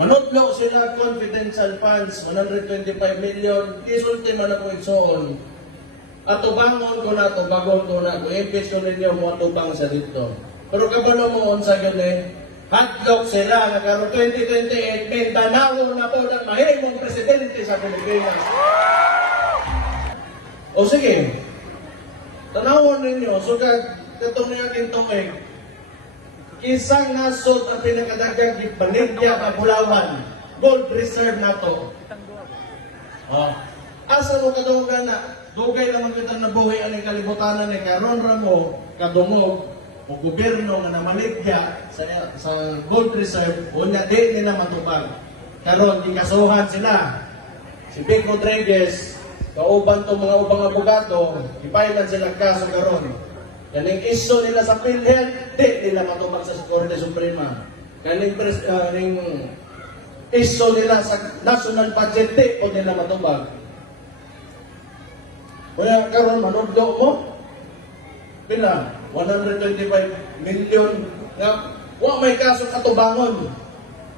Manudlo sila confidential funds, 125 million, isulti man ako igsoon. At tubangon ko na to, bagon ko na, kung impis ko ninyo mo tubang sa dito. Pero kabalo mo sa gani, hotdog sila, nagkaroon 2028, Mindanao na po ng mahimong presidente sa Pilipinas. O sige, tanawon ninyo, so katong niya kintong kisang nasod ang pinakadagang Baligya, Kabulawan, gold reserve na to. Asa mo kadungog na? Dugay naman kita nabuhay aning kalibutanan ni karon ra mo kadungog o gobyerno nga namaligya sa gold reserve unya di nila matubag. Karon gikasuhan sila. Si Vic Rodriguez, kauban to mga ubang abogado, ipailan sila kaso karon. Kaning iso nila sa PhilHealth, di nila matubag sa Korte Suprema. Kaning iso nila sa national budget, di o nila matubag. Kaya karon manugdo mo, pila? 125 million nga, wa may kaso katubangon.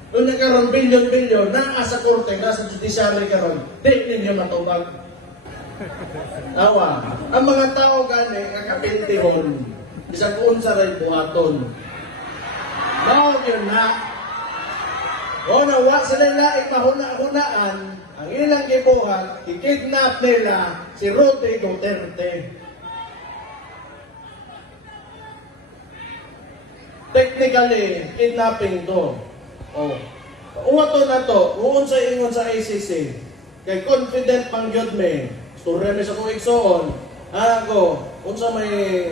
Kung nagkaroon bilyon-bilyon, naa sa korte, nasa judiciary karon, di ninyo matubag. Tawa. Ang mga tao gani nga kapintihon, bisag unsa ray buhaton. Mao yun na. O nawa sila laing mahuna-hunaan, ang ilang gibuhat, ikidnap nila si Rudy Duterte. Technically, kidnapping to. Oh. Uwato na to, uon sa ingon sa ICC. Kay confident pang gyud me. Storya mi sa kong igsoon. Ako, unsa may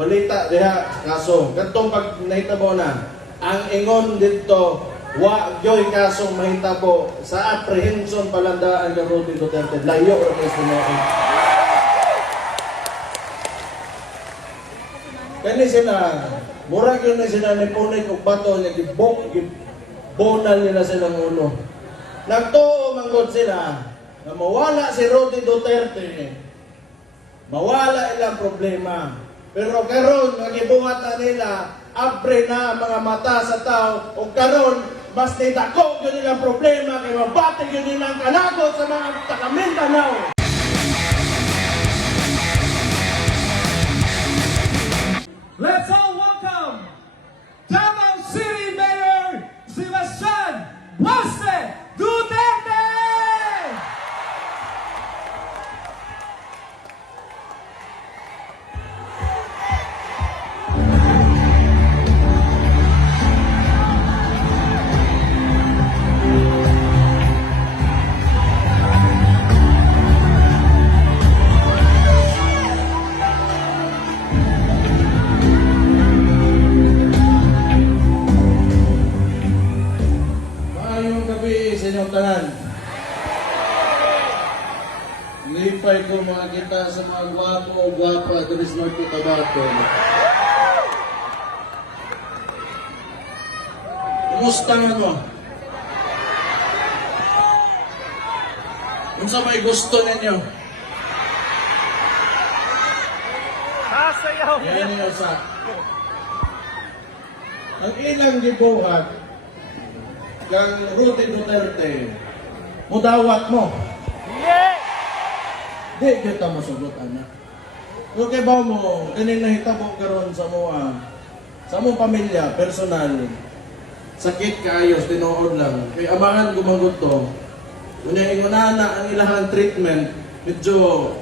balita diha kaso. Kadtong pag nahitabo na, ang ingon dito, wa gyoy kasong mahitabo sa apprehension palandaan ng Rudy Duterte. Layo ra kay sunoon. Kani sila, murag yun na sila ni punit og bato niya gibonal nila silang ulo. Nagtuo manggod sila na mawala si Rudy Duterte, mawala ilang problema. Pero karon nagibuhat na nila, abre na ang mga mata sa tao, o karon mas nidako yun nilang problema, kaya mabating yun nilang kanagot sa mga taga-Mindanao. Let's all welcome Davao City Mayor Sebastian Waste Duterte! Lipay ko mga kita sa mga gwapo o gwapa at North Cotabato. Kumusta nga mo? Kung sa may gusto ninyo? Sasayaw! Yan niyo sa ang ilang gibuhat kang Rudy Duterte, mudawat mo. Di kita masugot, anak. Okay ba mo, kaning nahitabo karon sa mong pamilya, personal, sakit kaayos, tinuod lang. Kay amahan gumagot to, unya ingunana ang ilahang treatment, medyo,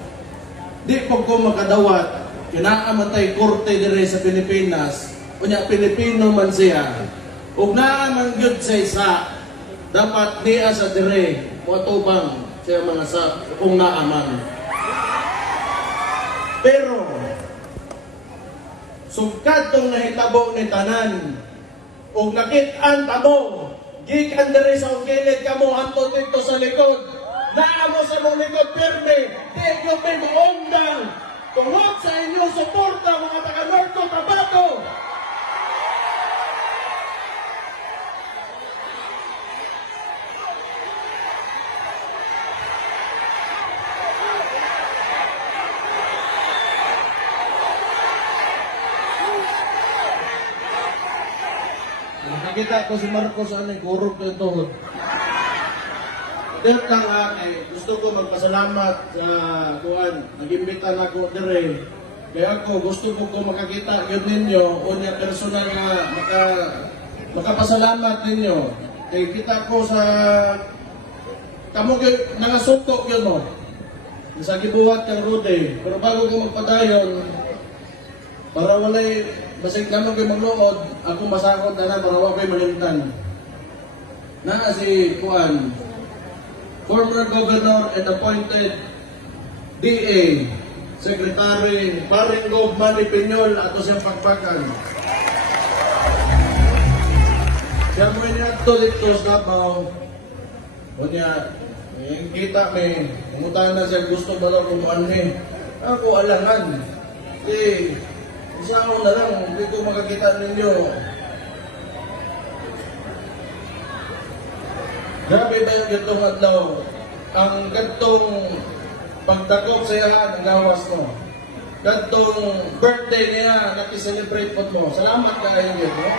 di pag ko makadawat, kinaamatay korte dire sa Pilipinas, unya Pilipino man siya, ug naa man gyud sa isa, dapat diya sa dire, matubang siya mga sa kung naaman. Pero, sugkad tong nahitabo ni tanan, o nakit-an tamo, gikan diri sa ugilid kamo hanto dito sa likod, naamo sa mong likod pirme, di nyo may maundang, tungod sa inyo suporta mga taga-North Cotabato. makita ko si Marcos ano, kurog ko yung tuhod. Dahil kang gusto ko magpasalamat sa kuan, nag-imbita na ako dire. Kaya ako, gusto ko makakita yun ninyo, unya personal nga makapasalamat ninyo. Kaya kita ko sa kamo nangasuntok yun mo. Sa gibuhat kang Rudy. Pero bago ko magpadayon, para walay basig naman kayo magluod, ako masakot na para wala kayo malimtan. Na si Kuan, former governor and appointed DA, Secretary Paring Gov Manny Peñol, ato siyang pagpakan. Siya mo inadto dito sa Davao. Kunya, kita may, pumuntahan na siya, gusto ba lang kumuan ni. Ako alangan. Isa ako na lang, hindi ko makakita ninyo. Grabe ba yung gantong adlaw? Ang gantong pagdakop sa iyahan, ang gawas mo. Gantong birthday niya, nakiselebrate po mo. Salamat ka ayun yun, no?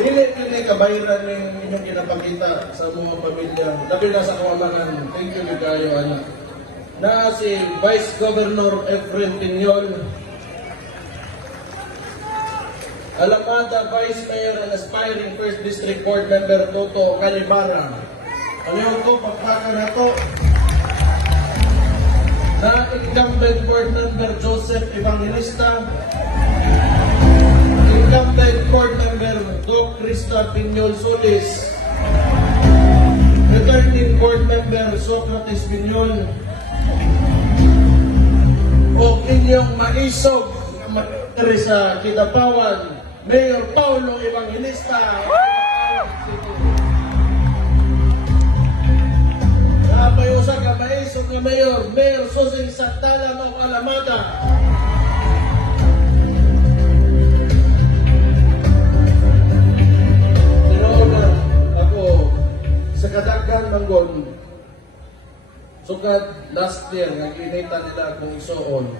Dili kini kabayaran ng inyong kinapakita sa mga pamilya. Labi na sa kawalangan. Thank you kayo, anak. Na si Vice Governor Efren Piñol, Alamada Vice Mayor and aspiring First District Board Member Toto Calibara. Ano ko, pagkaka na to. Na incumbent Board Member Joseph Evangelista, incumbent Board Member Doc Crista Piñol Solis, returning Board Member Socrates Piñol, o inyong maisog na sa Kidapawan, Mayor Paulo Evangelista. May usa ka maisog na Mayor, Mayor Susil Santala ng Alamada. Sa kadaghan manggon, sukad last year, nag-inita nila akong isuon.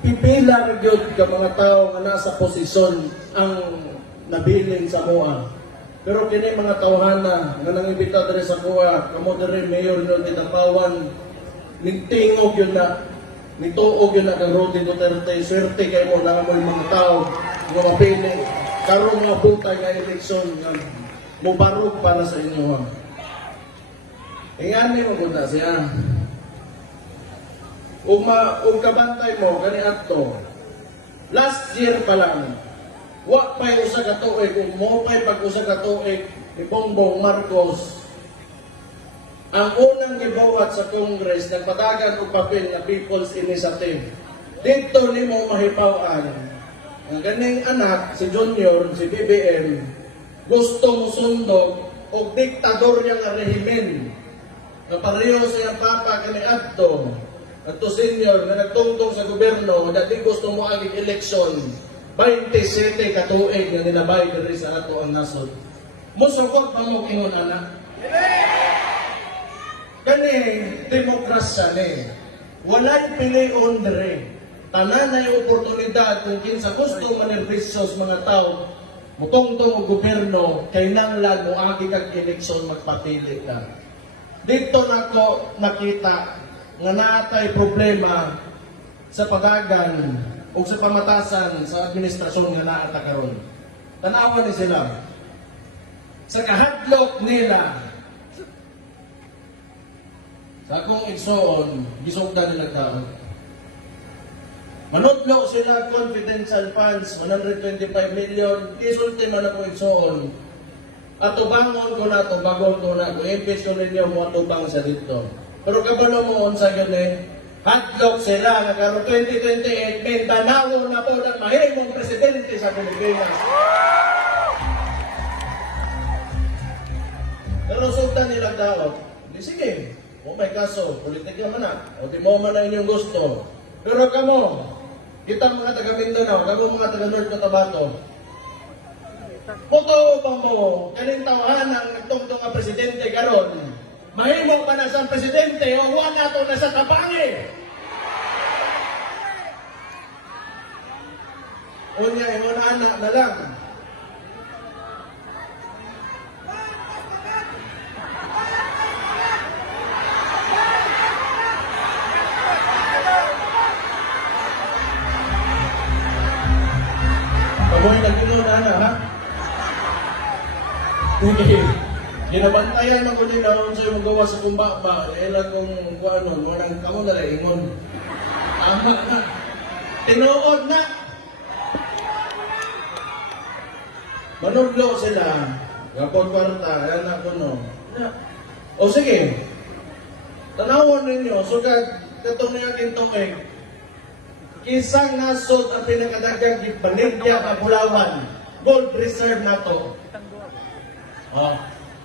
Pipila na yun ka mga tao nga nasa posisyon ang nabiling sa mua. Pero kini mga tawhana nga nangibita diri sa kuha, kamo diri mayor nyo Kidapawan, ningtingog yun na, nituog yun na kang Roddy Duterte, swerte kayo mo lang mo yung mga tao, mga mapili. Karon mga buntay nga eleksyon nga mubarog para sa inyo ha. Ingani mo gud siya. Ug kabantay mo kani adto. Last year pa lang. Wa pay usa ka tuig ug mo pay pag-usa ka tuig ni Bongbong Marcos. Ang unang gibuhat sa Congress nagpatagan og papel na People's Initiative. Dito nimo mahibaw-an ang ganing anak, si Junior, si BBM, gustong sundog o diktador niyang rehimen. Na pareho siyang papa kani adto, adto senior na nagtungtong sa gobyerno, dati gusto mo ang eleksyon, 27 katuig na ninabay diri sa ato ang nasod. Musukot pa mo ingon anak? Kani, demokrasya ni. Walay pilion diri. Tanan na yung oportunidad kung kinsa gusto manerbisyos mga tao, mutongtong o gobyerno, kailangan mo agi kag eleksyon magpapili ka. Dito na ko nakita nga naatay problema sa pagagan o sa pamatasan sa administrasyon nga naata karon. Tanawa ni sila. Sa kahadlok nila, sa akong igsoon, gisugdan nila tao. Manudlo sila confidential funds, 125 million, isulti man ako igsoon. Atubangon ko na, tubangon ko na, kung impeach ko ninyo mo atubang sa dito. Pero kabalo mo sa gani, hadlock sila, nagkaroon 2028, Mindanao na po ng mahimong presidente sa Pilipinas. Pero sultan nilang tao, di sige, kung may kaso, politika man na, o di mo man na inyong gusto. Pero kamo, kita mga taga Mindanao, kamo mga taga North Cotabato, Puto ba mo, kaning tawahan ang nagtungtong nga presidente karon, mahimo pa na sa presidente o wala to na sa kabangi. Unya, ingon anak na lang. Kamoy nag-ingon anak, ha? Ginabantayan ako din na sa'yo mong gawa sa kumbaba. Ela kung ano, morang kamo na lang ingon. Tama na. Tinuod na. Manublo sila. Gapon kwarta. Anak ko no. O sige. Tanawon ninyo. So katong niya kintuig. Kisang nasod ang pinakadagang Baligya Kapulawan. Gold reserve na to. Oh.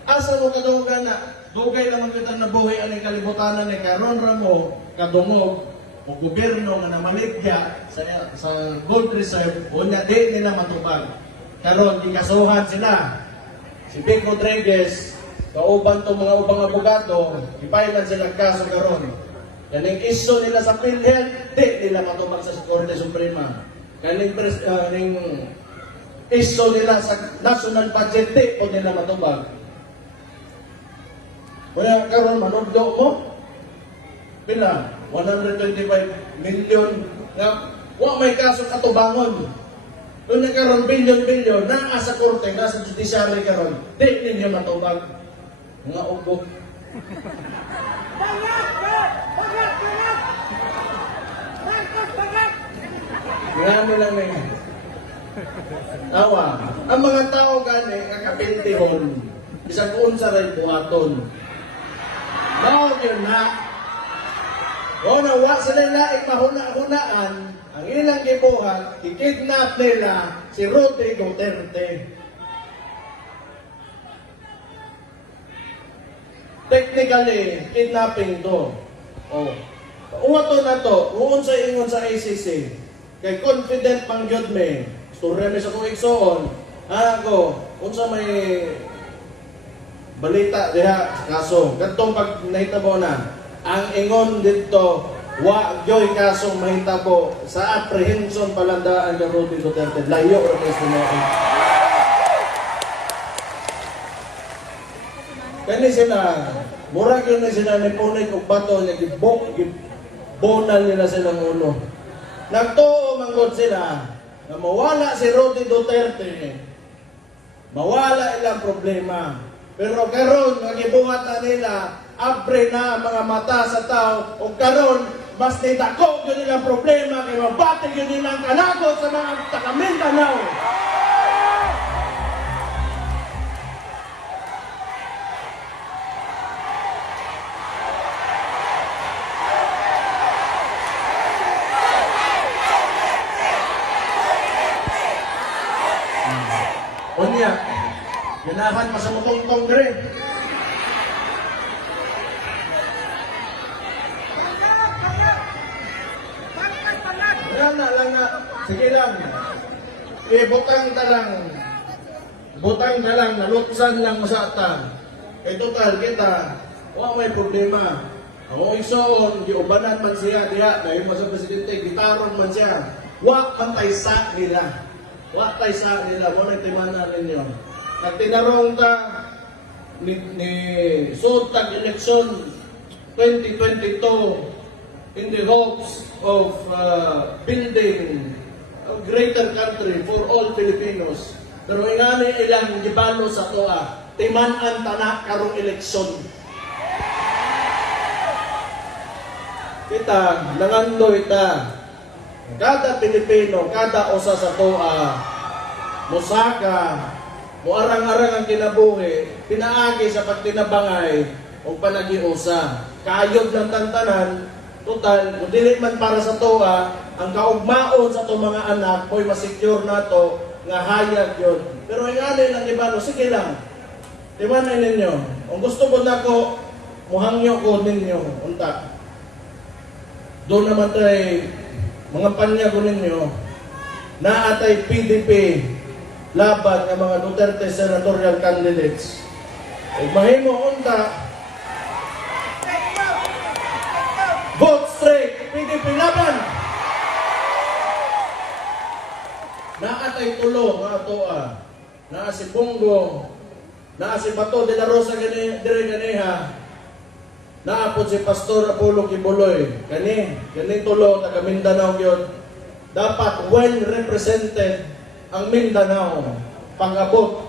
Asa mo kadunggan na, dugay naman kita nabuhay ang kalibutanan ni karon ramo kadungog o gobyerno nga namaligya sa gold reserve unya di nila matubag. Karon gikasuhan sila. Si Vic Rodriguez, kauban to mga ubang abogado, ipailan sila kaso karon. Kaning iso nila sa PhilHealth, di nila matubag sa Korte Suprema. Kaning iso nila sa national budget, di po nila matubag. Kaya karon manugdo mo, pila? 125 million nga wa may kaso katubangon. Doon na karon bilyon-bilyon na sa korte, nasa judiciary karon, di ninyo matubag. Nga ubo. Nga lang may tawa. Ang mga tao gani kakapintihon, bisag unsa ray buhaton. Mao yun na. O nawa sila laing mahuna-hunaan, ang ilang gibuhat, ikidnap nila si Rudy Duterte. Technically, kidnapping to. O. Uwato na to, uon sa ingon sa ICC. Kay confident pang gyud me. Storya mi sa kong igsoon. Ako, unsa may balita diha kaso kadtong pag nahitabo na ang ingon dito wa gyoy kasong mahitabo sa apprehension palandaan ng Rudy Duterte layo ra testimony kani sila murag yun na sila ni punay kog bato niya gibonal nila silang ulo nagtuo manggod sila na mawala si Rudy Duterte mawala ilang problema. Pero karon nga gibuhat na nila, abre na ang mga mata sa tao o karon mas nidako yun nilang problema kay mabati yun nilang kalagot sa mga taga-Mindanao. Unya, ganahan pa sa mutong kongre. Wala na lang na, sige lang. Butang na lang, nalutsan lang masata. Kaya total kita, wala may problema. Ang isoon, giubanan man siya, diha, dahil mo sa presidente, gitaron man siya. Wa man taysa nila. Wa taysa nila, mo nagtimanan ninyo. Nagtinarong ta ni Sultan election 2022 in the hopes of building a greater country for all Filipinos. Pero ingani ilang gibalo sa toa, timan-an tanak karong eleksyon. Kita, nangandoy ta. Kada Pilipino, kada usa sa toa, musaka, muarang-arang ang kinabuhi, pinaagi sa pagtinabangay o panagiusa. Kayod ng tantanan, total, kung dili man para sa toa, ang kaugmaon sa itong mga anak, mo'y masecure na to, nga hayag yun. Pero yung alin ang ibano, sige lang. Timanay ninyo. Kung gusto ko na ko, muhangyo ko ninyo. Unta. Doon naman tayo, mga panya ko ninyo, na atay PDP, laban ng mga Duterte senatorial candidates. Kung mahimo unta, vote straight, PDP laban! natay tulo nga atoa. Na si Bongo, na si Bato de la Rosa dire ganiha. Naapod si Pastor Apollo Kibuloy. Kani tulo taga Mindanao gyud. Dapat well represented ang Mindanao pag-abot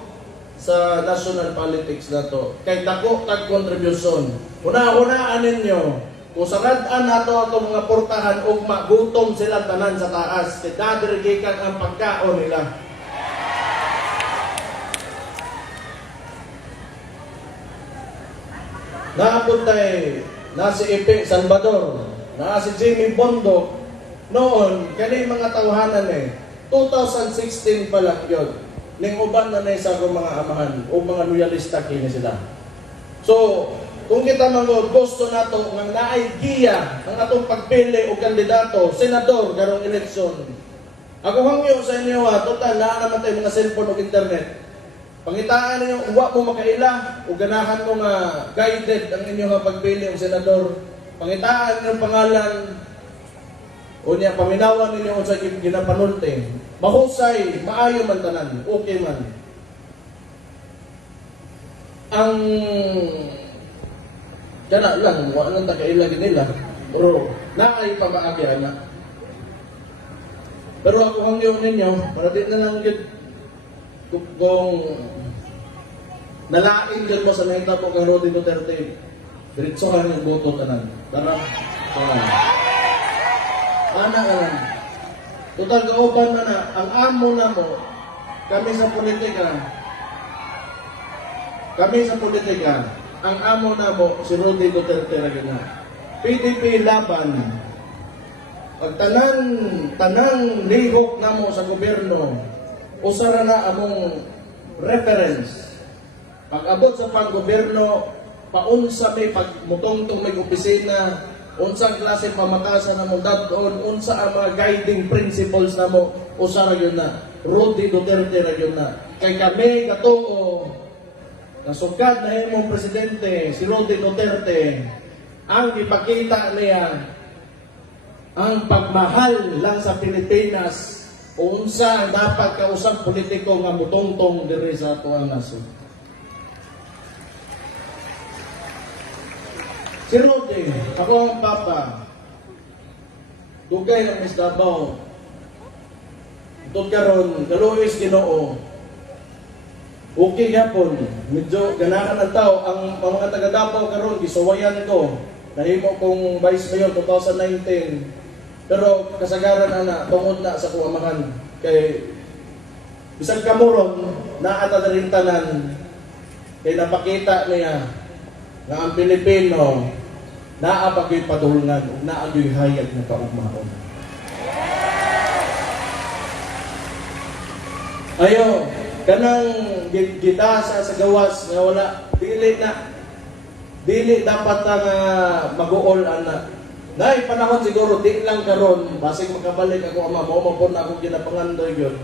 sa national politics na to. Kay dako tag contribution. Una-unaan ninyo, kung sarad-an nato itong mga portahan ug magutom sila tanan sa taas, kadadirigikan ang pagkaon nila. Naabot tayo, na si Epe Salvador, na si Jimmy Bondo, noon, kani mga tawhanan 2016 pa lang yun. Ning uban na sa akong mga amahan o mga loyalista kini sila. So, kung kita mga gusto nato ng naidea ang atong pagpili o kandidato, senador, karong eleksyon. Ako hangyo sa inyo total na naman tayo mga cellphone o internet. Pangitaan ninyo, uwa mo makaila, o ganahan mo nga guided ang inyong pagpili o senador. Pangitaan ninyo pangalan, o niya, paminawan ninyo sa ginapanulting. Mahusay, maayo man tanan, okay man. Ang kana lang, wala nang tagailagin nila. Pero, naay pamaagyan na. Pero ako hangyo ninyo, para di na lang yun, kung nalaing dyan mo sa nahita po kang Roddy Duterte, diretsohan yung boto tanan. Tara, ana ka lang. Total kauban na na, ang amo na mo, kami sa politika, ang amo na mo, si Roddy Duterte na gina. PDP laban, pag tanang lihok na mo sa gobyerno, usara na among reference. Pag abot sa pang-gobyerno, paunsa may pagmutong-tong may opisina, unsang klase pamakasan na mo dadon, unsa ang mga guiding principles na mo, usara yun na. Roddy Duterte na yun na. Kay kami katoo, nasugad na imong presidente, si Roddy Duterte, ang ipakita niya, ang pagmahal lang sa Pilipinas, unsa ang dapat kausap politiko nga mutongtong diri sa atuang nasod. Si Roddy, ako ang papa, dugay ang Miss Davao. Itong karon, kaluwis Ginoo. Okay yapon, medyo ganahan ang tao. Ang mga taga Davao karon, gisuwayan ko. Nahimo kong Vice Mayor 2019. Pero kasagaran ana, tungod na sa kuamahan. Kay bisag kamuron, naata na rin tanan. Kay napakita niya nga ang Pilipino naapagyo'y padulngan o naagyo'y hayag na kaugmaon. Ayo, kanang gitasa sa gawas nga wala, dili dapat nga mag-uol ana. Nay, panahon siguro, di lang karon, basig makabalik ako ama, mo po na akong ginapangandoy yun.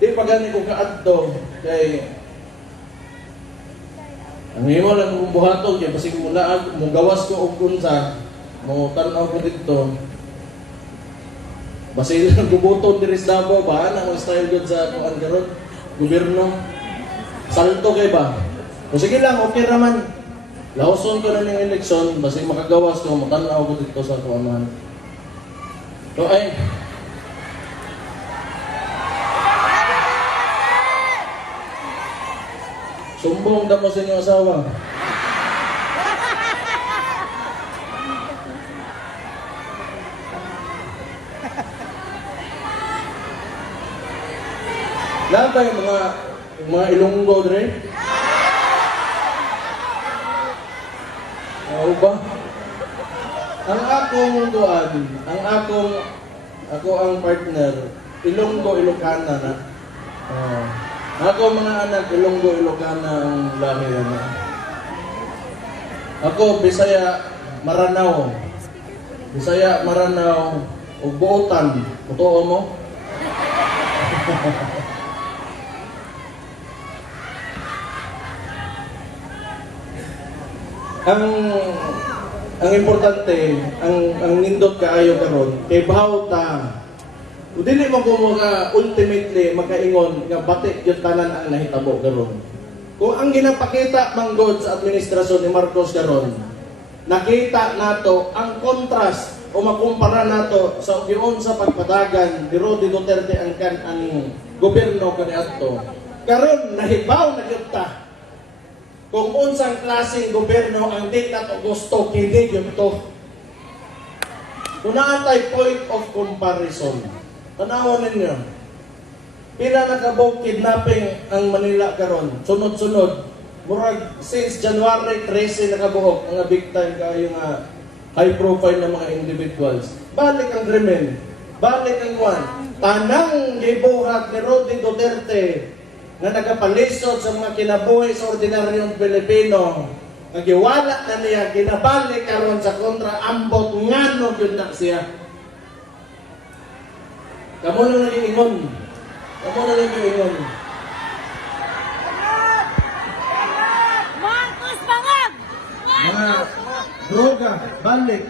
Di pa gani ko kaadto, kay ang himo lang kong buhaton, kaya basig mula mong gawas ko og kunsa, mo tanaw ko dito. Basig lang gubuton diri sa Davao, ba na ang style good sa kuan karon, gobyerno. Salto kay ba? O sige lang, okay raman. Lauson ko na ng eleksyon, basig makagawas ko, mo tanaw ko dito sa kuan. So ay sumbong na mo sa inyong asawa. Lahat tayo mga Ilonggo dre. Ano ba? Ang akong duan, ako ang partner, Ilonggo, Ilocana na. Ako mga anak, Ilonggo, Ilocana ang lahi na. Ako, Bisaya, Maranao. Bisaya, Maranao, o Buotan. Totoo mo? ang importante, ang nindot kaayo karon kay bawta Kung dili mo ko ultimately makaingon nga batik yung tanan ang nahitabo karon. Kung ang ginapakita manggod sa administrasyon ni Marcos karon, nakita nato ang contrast o makumpara nato sa giun sa pagpadagan ni Roddy Duterte ang gobyerno kaniadto. Karon nahibaw na gyud ta kung unsang klaseng gobyerno ang di nato gusto kini gyud to. Kung naatay point of comparison, tanawon ninyo, pila na kabog kidnapping ang Manila karon, sunod-sunod, murag since January 13 nakabuhok ang victim kayo nga high profile na mga individuals. Balik ang krimen, balik ang one. Tanang gibuhat ni Roddy Duterte na nagapalisod sa mga kinabuhi sa ordinaryong Pilipino, nagiwala na niya, ginabalik karon sa kontra ambot ngano yun na siya. Kamu na nag-iingon. Kamu na nag-iingon. Marcos Bangag! Mga droga, balik.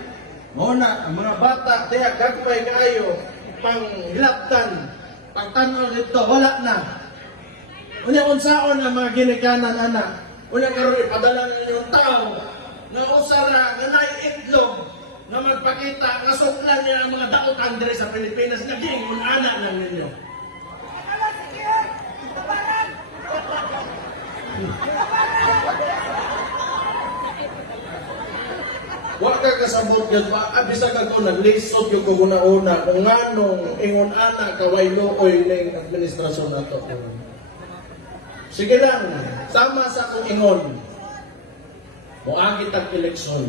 Muna, ang mga bata, tiya, gagpay kayo, panghilaptan, pagtanaw nito, wala na. Unya unsaon ang mga ginikanan, anak. Unya karon ipadala na yung tao na usara, na naiitlog, na magpakita, nga suklan niya ang mga daotan diri sa Pilipinas, naging anak lang ninyo. Wa ka kasabot yun, bisag ako naglisod yung kuguna-una kung nganong ingon ana kawaylo oy ng administrasyon nato. Sige lang, sama sa akong ingon. Muagi tag eleksyon.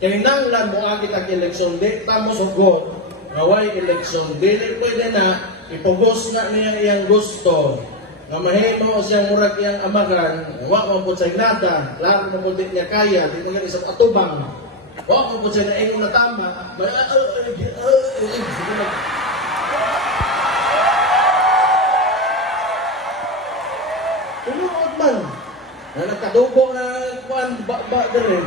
Kinahanglan muagi tag eleksyon, di tamo sugot. Naway eleksyon, dili pwede na ipugos na niya iyang gusto. Nga mahimo siyang murag iyang amagan, wa man pud sa nada, lalo na pud di niya kaya, di na isang atubang. Wa man pud siya na ingon na tama. Tunuod man. Na nagkadugo na kuan ba dere.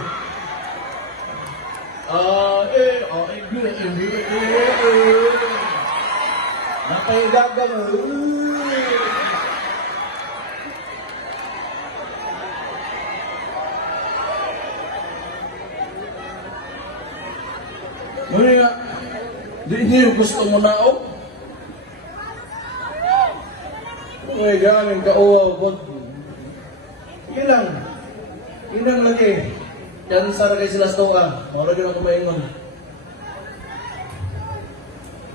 Napay gagal. Muli nga, di niyo gusto mo na o? May galing kauwaw po. Ilang lagi. Kansar kay sila stoa. Mawala yun ang kumaingon.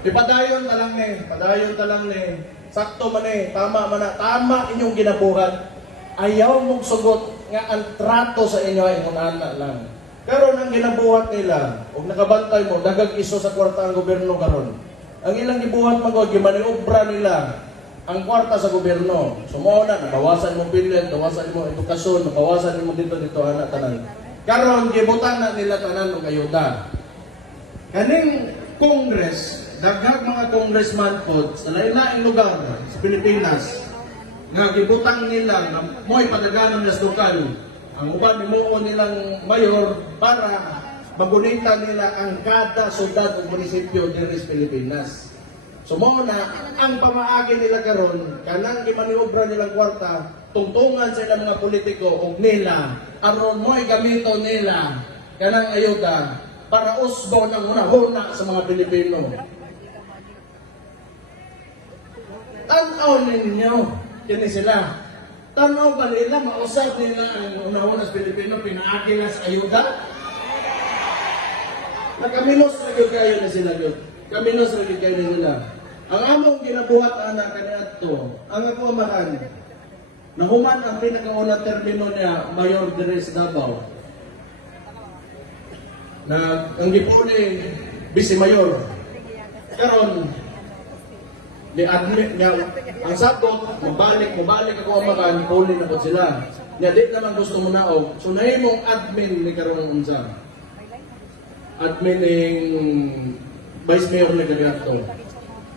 Ipadayon talang ni. Sakto man tama man na. Tama inyong ginabuhat. Ayaw mong sugot nga ang trato sa inyo ay anak lang. Karon ang ginabuhat nila, ug nakabantay mo, dagag iso sa kwarta ang gobyerno karon. Ang ilang gibuhat magod, gimaniobra nila ang kwarta sa gobyerno. Sumuna, nabawasan mo bilin, nabawasan mo edukasyon, nabawasan mo dito anak tanan. Karon gibutan na nila tanan og ayuda. Kaning Congress, daghang mga congressman pod sa lain-laing lugar sa Pilipinas nga gibutang nila nga mo'y padaganon nas lokal. Ang uban himuon nilang mayor para magunita nila ang kada syudad o munisipyo diri sa Pilipinas. So mao na ang pamaagi nila karon kanang gimaniobra nilang kwarta tungtungan sa ilang mga politiko og nila aron mo'y gamito nila kanang ayuda para usbo ng hunahuna sa mga Pilipino. Tanaw ninyo kini sila. Tanaw ba nila, mausap nila ang unahon sa Pilipino, pinaagi na sa ayuda? Nakaminos na kayo na sila yun. Kaminos na kayo na sila. Ang among ginabuhat anak kaniadto, ang ako makan, nahuman ang pinakauna termino niya, Mayor Dres Davao. Na ang gipuli, Vice Mayor. Karon, ni-admit nga, ang sagot, mabalik ako ang mga, huli na po sila. Nga di naman gusto mo naog. So nahimong admin ni karong unsa. Admin ng Vice Mayor na Gagato.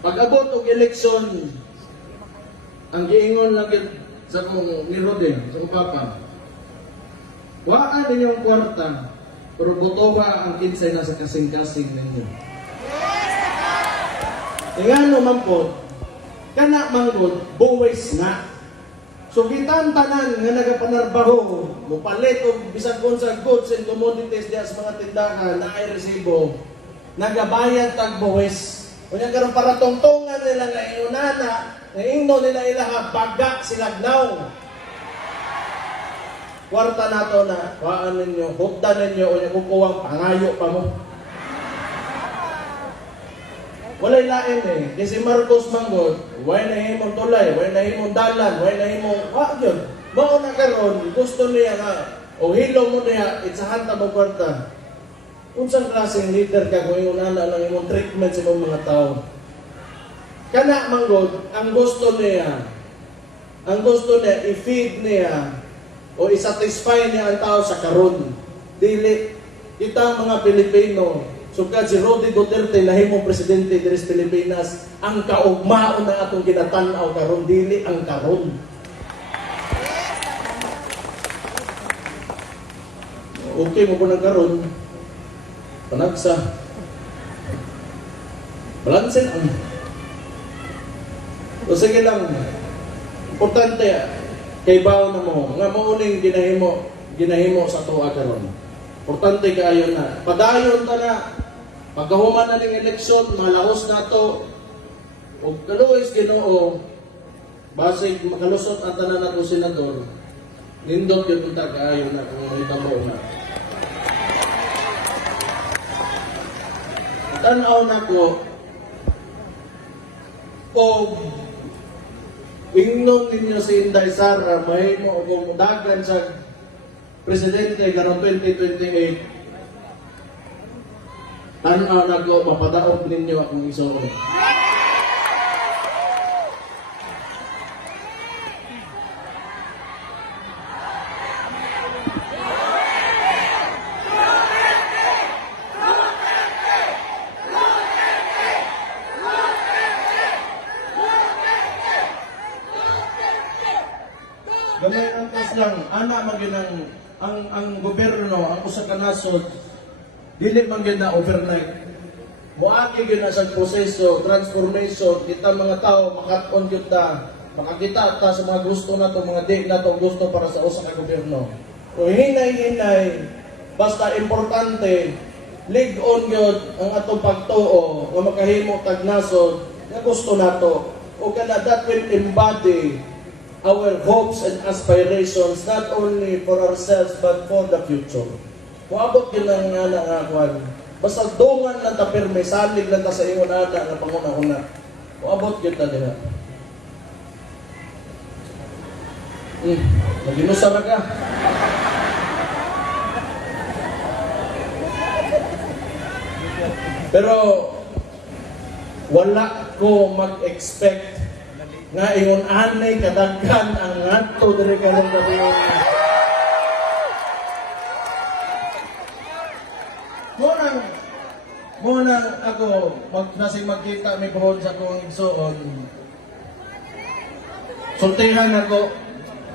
Pag-abot og eleksyon, ang giingon lang sa kong ni Rodin, sa kong papa, waan ninyong kwarta, pero botowa ang kinsay na sa kasing-kasing ninyo. Ingano man po, kana manggod, buwis na. So kitang tanan nga nagapanarbaho, mupalit o bisag kung sa goods and commodities diya sa mga tindahan na ay resibo, nagabayad tag buwis. Kunya karon para tungtungan nila nga iunana, nga ingno nila ilaha baga silagnaw. Kwarta nato na, waan ninyo, hukdan ninyo, o yung kukuwang pangayo pa mo. Walay lain eh. Kasi Marcos Manggod, way na himong tulay, way na himong dalan, way na himong, yun. Mao na karon, gusto niya nga, o hilo mo niya, itsahan ta mo kwarta. Unsang klaseng leader ka kung yung nana lang yung treatment sa mga tao. Kana Manggod, ang gusto niya, i-feed niya, o isatisfy niya ang tao sa karon. Dili, kita mga Pilipino, sugad si Roddy Duterte nahimong presidente diri sa Pilipinas, ang kaugmaon na atong ginatan-aw karon, dili ang karon. Okay mo po ng karon, panagsa, balansin ang. O sige lang, importante, kay bawo na mo, nga mauning ginahimo sa tuwa karon. Importante kaayo na. Padayon ta na. Pagkahuman na ng eleksyon, malahos na to. O kaluwis Ginoo, basig makalusot ang tanan nato senador. Nindot yun ta kaayo na kung mahitabo na. Tanaw na ko, o ingnon ninyo si Inday Sara, mahimo kung dagan sa presidente karong 2028, tanaw na ko, mapadaog ninyo akong isuon. Gamay ang kas lang, ana maginang ang gobyerno, ang usa ka nasod, dili man gyud na overnight. Moagi gyud na sa proseso, transformation, kita mga tao makat-on gyud ta, makakita ta sa mga gusto nato, mga di nato gusto para sa usa ka gobyerno. O hinay-hinay, basta importante, lig-on gyud ang atong pagtuo nga makahimo tag nasod nga gusto nato. O kana that will embody our hopes and aspirations, not only for ourselves but for the future. Kuabot yun ang nangakuan. Basta dungan lang ta pirme, salig lang ta sa ingon ana nga panguna-una. Kuabot yun ta nila. Naginusa na ka. Pero wala ko mag-expect nga ingon anay kadaghan ang ngadto diri karong gabi. Muna ako magkita may buhod sa akong igsoon. Sultihan ako.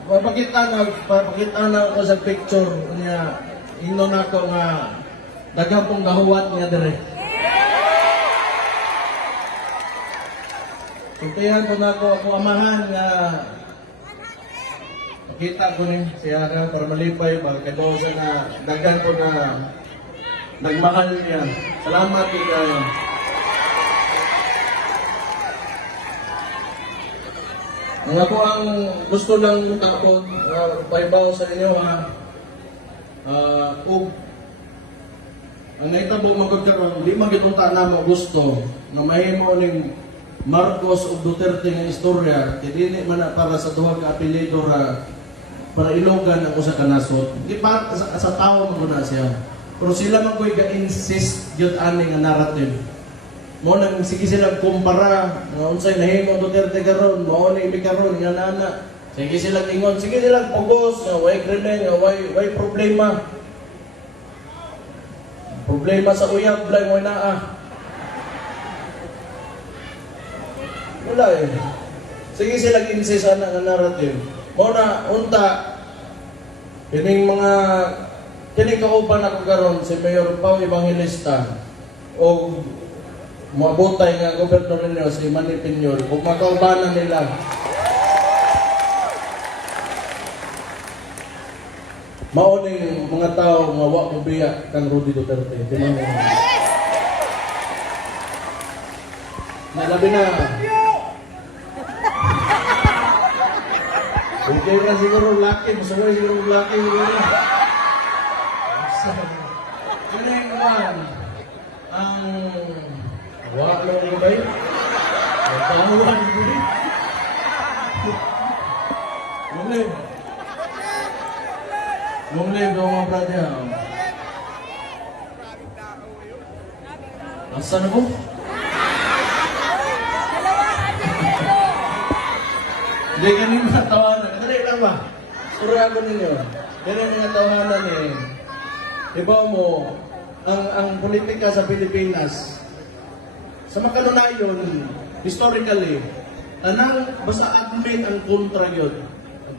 Papakita na ako sa picture niya. Ingnon ako nga daghang pong gahuwat niya dire. Sultihan ko na ako amahan nga pakita ko ni siya para malipay pagkadaw sa na daghan ko na nagmahal niya. Salamat kayo. Ang ako ang gusto lang tapon paibaw sa inyo ha. Ang naitabong magkakaroon, di magitunta na mo gusto na mahimo ning Marcos o Duterte ng istorya, hindi man para sa duha ka apelido para ilogan ang usa ka nasod. Di pa sa tao mo na siya. Pero sila man ko'y ga-insist yun ani nga narrative. Mo nang sige sila kumpara nga unsay nahimo Duterte karon, mao ni karon nga nana. Sige sila ingon, sige sila pugos nga way krimen, nga way problema. Problema sa uyab blay mo naa. Wala eh. Sige sila insist ana nga narrative. Mo na unta kining kauban ako karon si Mayor Pao Evangelista o mabutay nga gobernador ninyo si Manny Piñol, kung makaubanan nila, mauning mga tao nga wa mo biya kang Rudy Duterte. Tingnan mo. Nalabi na. Okay na siguro laki, masaway siguro laki. Ano yung naman? Ang wala ko ba yun? Tama ba ko ba yun? Lumlib daw mga brother. Nasaan ako? Hindi ganun mga tawanan. Dali lang ba? Suro ako ninyo. Ganun mga tawanan eh. Iba mo, ang politika sa Pilipinas, sa makanunayon, historically, basta admin ang kontra yun.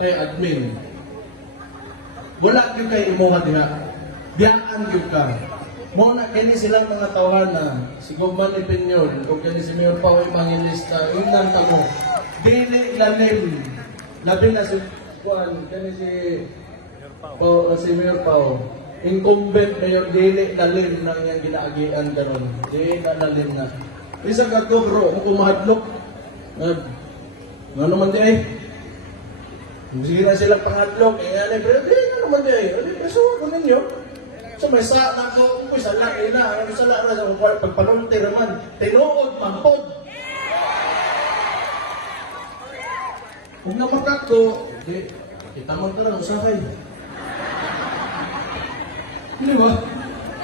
Kaya admin. Wala yung kay imuha diha. Biyaan yung ka. Muna, kani silang mga tawanan, si Manny Piñol, o kani si Mayor Pao Evangelista, ilan mo. Dili lalim. Labi na si Juan, kani si Mayor Pao. Incumbent Mayor, dili lalim na niyang ginaagian karon. Dili na lalim na. Isa ka ko bro, kung mahadlok. Ano naman di ay? Sige na silang panghadlok. Pero di na naman di ay. So, ako ninyo. So, may sa na ko, may sala na. May sala na sa pagpanunti naman. Tinuod, mampod. Kung namakak ko, kita mo ka lang, usahay. Hindi ba?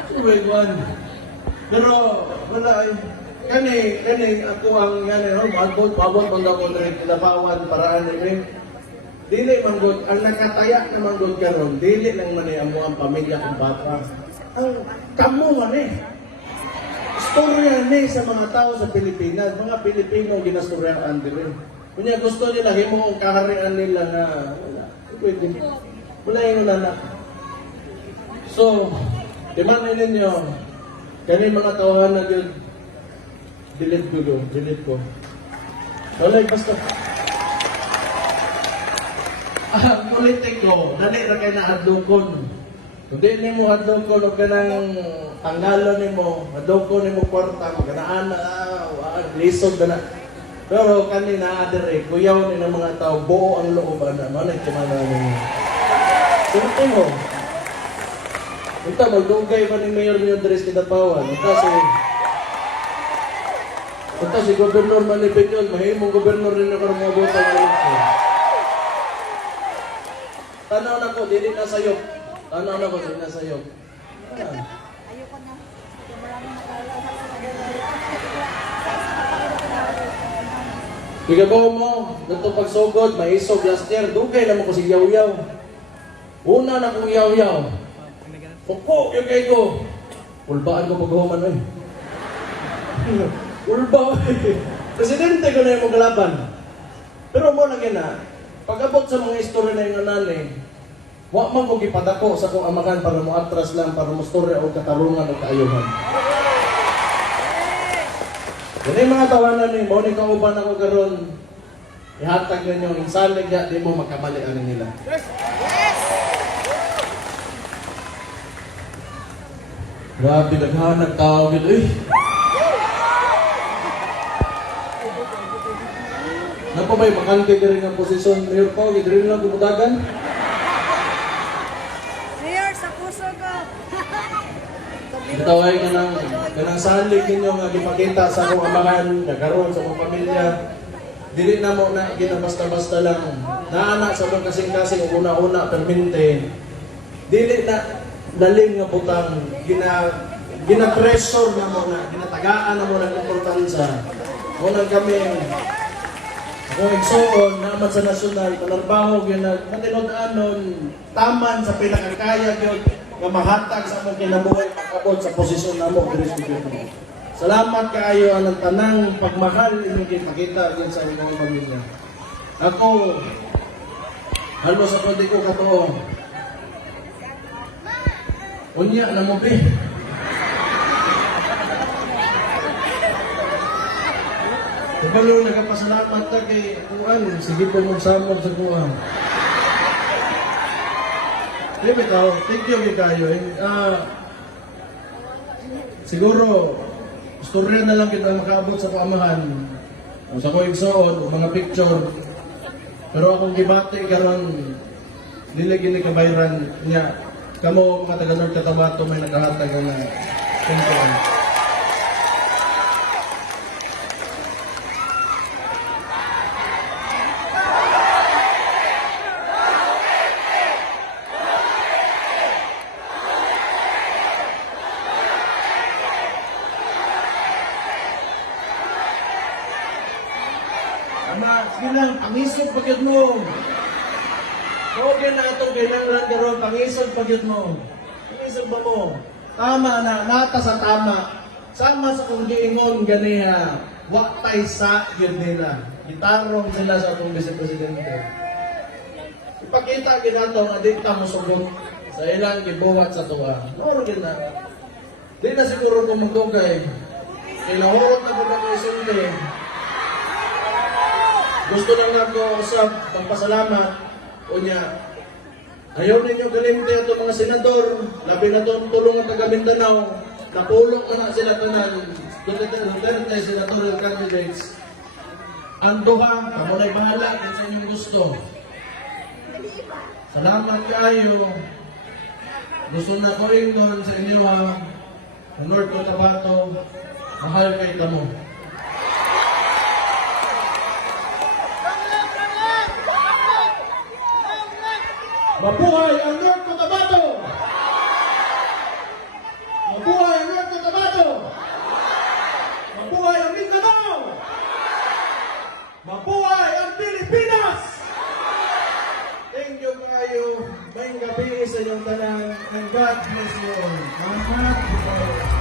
Ano ba ikuan? Pero, wala ay. Kani, ako ang yan, magbot, pabot, mandakot, kinabawan, paraan, dili manggod, ang nakataya na manggod karon, dili lang man ang mga pamilya kong bata. Ang kamo man istorya ni sa mga tao sa Pilipinas, mga Pilipino ginastoryahan din. Kunya gusto nila himo ang kaharian nila na wala. Pwede. Wala yung nana. So, timan ninyo, kani mga tawahan na yun, delete ko. Wala, basta. Ang politiko, dali na kayo na hadlokon. Kung di ni mo hadlokon, o ka nang tanggalon ni mo, hadlokon ni mo kwarta, maganaan na, lisod na. Pero kanina, adere, kuyaw ni ng mga tao, buo ang looban na, manay kumana niyo. Sunti mo. Ito, magdugay pa ni Mayor niyo Dres Kitapawan. Ito si Gobernador Manny Piñol, mahimong gobernador rin ako ng mga botang eleksyon. Tanaw na ko, dili na sayop. Tanaw na ko, dili na sayop. Ayoko na. Maraming Igabaw mo, ganito pagsugod, maisog last year, dugay naman ko si Yaw-Yaw. Una na kong Yaw-Yaw. Puko, yung kay ko. Ulbaan ko paghuman, Ulba, Presidente ko na yung maglaban. Pero mo na gina, pag-abot sa mga istorya na yung nanay, wa man ko gipadako sa kong amakan para mo atras lang, para mo istorya o katarungan o kaayuhan. Yan yung mga tawanan ni, mo ni kauban ako karon, ihatag ninyo, insalig ya, di mo makamali ano nila. Grabe, naghanag tao gito Napa ba'y makante ka rin ang posisyon, Mayor Pao, hindi rin lang gumudagan? Mayor, sa puso ko. Itaway ka ng salig ninyo nga gipakita sa akong amahan, nagkaroon sa akong pamilya. Dili na mo na ginabasta-basta lang. Naanak sa mga kasing-kasing una-una, perminte. Dili na lalim nga butang, gina-pressure na mo na, ginatagaan na mo ng importansya. Muna kami, kung igsoon, naman sa nasyonal, panarbaho, matinod-anon, taman sa pinakakaya yun, nga mahatag sa among kinabuhay, pagkabot sa posisyon na mo, salamat kaayo ang tanang pagmahal inyong kita-kita din sa inyong pamilya. Ako, halos sa pwede ko katoo, unya na mo, Kabalo nagapasalamat na kay Kuan. Sige po magsamog sa Kuan. Thank you kayo. Siguro, istorya na lang kita makaabot sa paamahan. O sa ko igsoon, o mga picture. Pero akong gibati karon dili gini kabayran niya. Kamo mga taga North Cotabato may nakahatag na tungkol. Ama, sige lang, pangisod pagkid mo. Okay na itong kailangan karon, pangisod pagkid mo. Pangisod ba mo? Tama na, nata sa tama. Sama sa kung giingon ganiya, waktay sa yun nila. Gitarong sila sa atong vice-presidente. Ipakita ginato nga di ta mo sugot sa ilang gibuhat sa tuwa. Noro din na. Di na siguro kung magdugay. Kailangan na po na kayo sunti. Gusto lang ako sa pagpasalamat o niya. Ayaw ninyo galimti ito mga senador, labi na itong tulong at taga Mindanao, napulok na sila tanan, Duterte senatorial candidates. Ang duha, kamo na'y bahala kung sa inyong gusto. Salamat kayo. Gusto na ko rin doon sa inyo sa North Cotabato, mahal kay kamo. Mabuhay ang North Cotabato! Mabuhay ang North Cotabato! Mabuhay ang Mindanao! Mabuhay ang Pilipinas! Thank you kayo. May gabi sa inyong tanan. And God bless you all. Salamat.